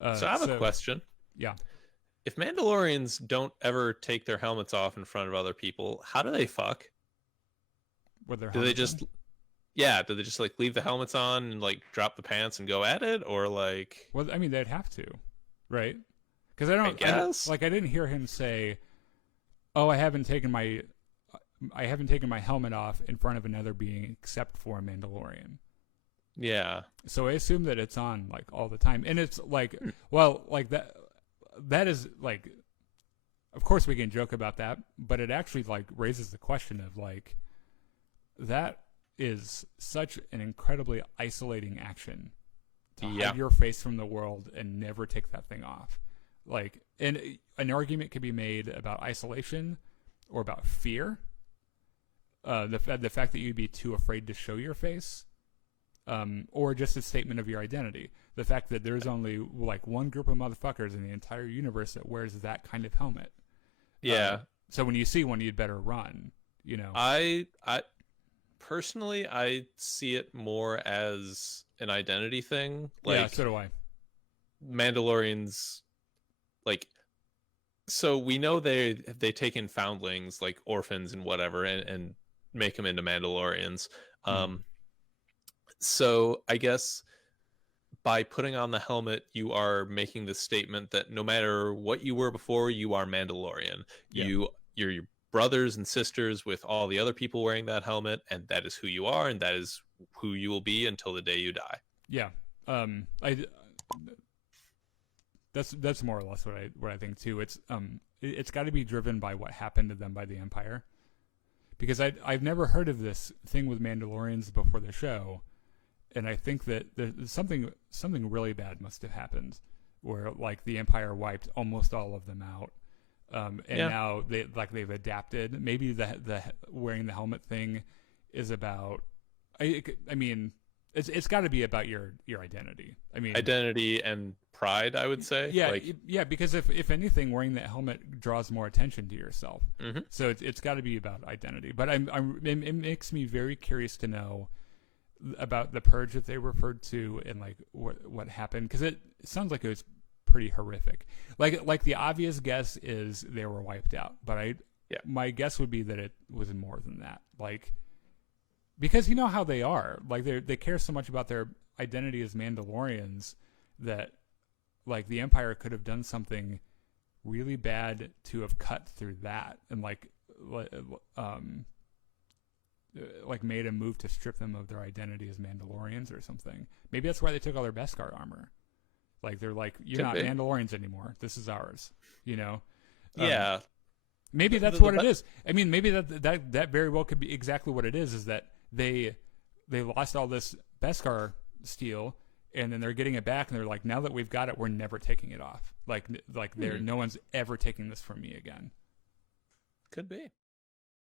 So I have a question. Yeah, If Mandalorians don't ever take their helmets off in front of other people, how do they fuck? with their Do they helmets on. just yeah, do they just like leave the helmets on and like drop the pants and go at it, or like Well, I mean, they'd have to, right? Because I guess? I didn't hear him say, "Oh, I haven't taken my helmet off in front of another being except for a Mandalorian." Yeah. So I assume that it's on like all the time, and it's like, Hmm. well, like that. That is like, of course, we can joke about that, but it actually like raises the question of like that is such an incredibly isolating action to Yeah. hide your face from the world and never take that thing off. Like, and an argument could be made about isolation or about fear. The fact that you'd be too afraid to show your face, or just a statement of your identity. The fact that there's only like one group of motherfuckers in the entire universe that wears that kind of helmet. Yeah. So when you see one, you'd better run. You know. I personally I see it more as an identity thing. Yeah. Like So do I. Mandalorians like so we know they take in foundlings like orphans and whatever and make them into Mandalorians. Mm. Um so I guess by putting on the helmet, you are making the statement that no matter what you were before, you are Mandalorian. Yeah. You're your brothers and sisters with all the other people wearing that helmet, and that is who you are, and that is who you will be until the day you die. Yeah. I that's more or less what I think too. It's got to be driven by what happened to them by the Empire, because I've never heard of this thing with Mandalorians before the show, and I think that there's something really bad must have happened, where like the Empire wiped almost all of them out, and Yeah, now they've adapted. Maybe the wearing the helmet thing is about. I mean, it's got to be about your identity. I mean, identity and pride, I would say. yeah, Like, yeah. Because if anything, wearing that helmet draws more attention to yourself. mm-hmm. So it's got to be about identity. But it makes me very curious to know about the purge that they referred to and like what happened, because it sounds like it was pretty horrific. Like the obvious guess is they were wiped out, but I Yeah, my guess would be that it was more than that. Like, because you know how they are, like they care so much about their identity as Mandalorians that like the Empire could have done something really bad to have cut through that and um like made a move to strip them of their identity as Mandalorians or something. Maybe that's why they took all their Beskar armor. Like they're like, you're could not be. Mandalorians anymore. This is ours. You know. Um, Yeah, Maybe that's the what it is. I mean, maybe that very well could be exactly what it is. Is that they lost all this Beskar steel, and then they're getting it back, and they're like, now that we've got it, we're never taking it off. Like hmm, no one's ever taking this from me again. could be.